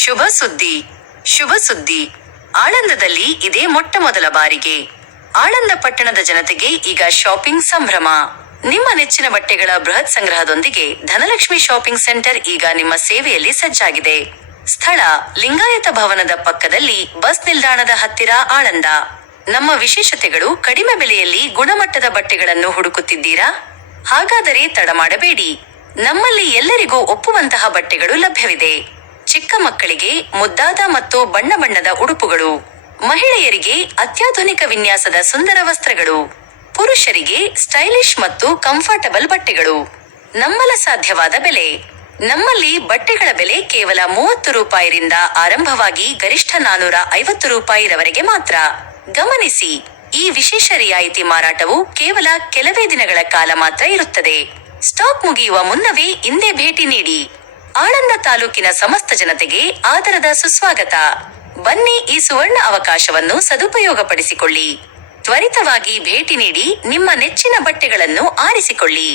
ಶುಭ ಸುದ್ದಿ ಶುಭ ಸುದ್ದಿ ಆಳಂದದಲ್ಲಿ ಇದೇ ಮೊಟ್ಟಮೊದಲ ಬಾರಿಗೆ ಆಳಂದ ಪಟ್ಟಣದ ಜನತೆಗೆ ಈಗ ಶಾಪಿಂಗ್ ಸಂಭ್ರಮ. ನಿಮ್ಮ ನೆಚ್ಚಿನ ಬಟ್ಟೆಗಳ ಬೃಹತ್ ಸಂಗ್ರಹದೊಂದಿಗೆ ಧನಲಕ್ಷ್ಮಿ ಶಾಪಿಂಗ್ ಸೆಂಟರ್ ಈಗ ನಿಮ್ಮ ಸೇವೆಯಲ್ಲಿ ಸಜ್ಜಾಗಿದೆ. ಸ್ಥಳ ಲಿಂಗಾಯತ ಭವನದ ಪಕ್ಕದಲ್ಲಿ, ಬಸ್ ನಿಲ್ದಾಣದ ಹತ್ತಿರ, ಆಳಂದ. ನಮ್ಮ ವಿಶೇಷತೆಗಳು: ಕಡಿಮೆ ಬೆಲೆಯಲ್ಲಿ ಗುಣಮಟ್ಟದ ಬಟ್ಟೆಗಳನ್ನು ಹುಡುಕುತ್ತಿದ್ದೀರಾ? ಹಾಗಾದರೆ ತಡ ಮಾಡಬೇಡಿ. ನಮ್ಮಲ್ಲಿ ಎಲ್ಲರಿಗೂ ಒಪ್ಪುವಂತಹ ಬಟ್ಟೆಗಳು ಲಭ್ಯವಿದೆ. ಚಿಕ್ಕ ಮಕ್ಕಳಿಗೆ ಮುದ್ದಾದ ಮತ್ತು ಬಣ್ಣ ಬಣ್ಣದ ಉಡುಪುಗಳು, ಮಹಿಳೆಯರಿಗೆ ಅತ್ಯಾಧುನಿಕ ವಿನ್ಯಾಸದ ಸುಂದರ ವಸ್ತ್ರಗಳು, ಪುರುಷರಿಗೆ ಸ್ಟೈಲಿಶ್ ಮತ್ತು ಕಂಫರ್ಟಬಲ್ ಬಟ್ಟೆಗಳು. ನಮ್ಮಲ ಸಾಧ್ಯವಾದ ಬೆಲೆ. ನಮ್ಮಲ್ಲಿ ಬಟ್ಟೆಗಳ ಬೆಲೆ ಕೇವಲ 30 ರೂಪಾಯಿರಿಂದ ಆರಂಭವಾಗಿ ಗರಿಷ್ಠ 450 ರೂಪಾಯಿರವರೆಗೆ ಮಾತ್ರ. ಗಮನಿಸಿ, ಈ ವಿಶೇಷ ರಿಯಾಯಿತಿ ಮಾರಾಟವು ಕೇವಲ ಕೆಲವೇ ದಿನಗಳ ಕಾಲ ಮಾತ್ರ ಇರುತ್ತದೆ. ಸ್ಟಾಕ್ ಮುಗಿಯುವ ಮುನ್ನವೇ ಇಂದೇ ಭೇಟಿ ನೀಡಿ. ಆಳಂದ ತಾಲೂಕಿನ ಸಮಸ್ತ ಜನತೆಗೆ ಆದರದ ಸುಸ್ವಾಗತ. ಬನ್ನಿ, ಈ ಸುವರ್ಣ ಅವಕಾಶವನ್ನು ಸದುಪಯೋಗಪಡಿಸಿಕೊಳ್ಳಿ. ತ್ವರಿತವಾಗಿ ಭೇಟಿ ನೀಡಿ ನಿಮ್ಮ ನೆಚ್ಚಿನ ಬಟ್ಟೆಗಳನ್ನು ಆರಿಸಿಕೊಳ್ಳಿ.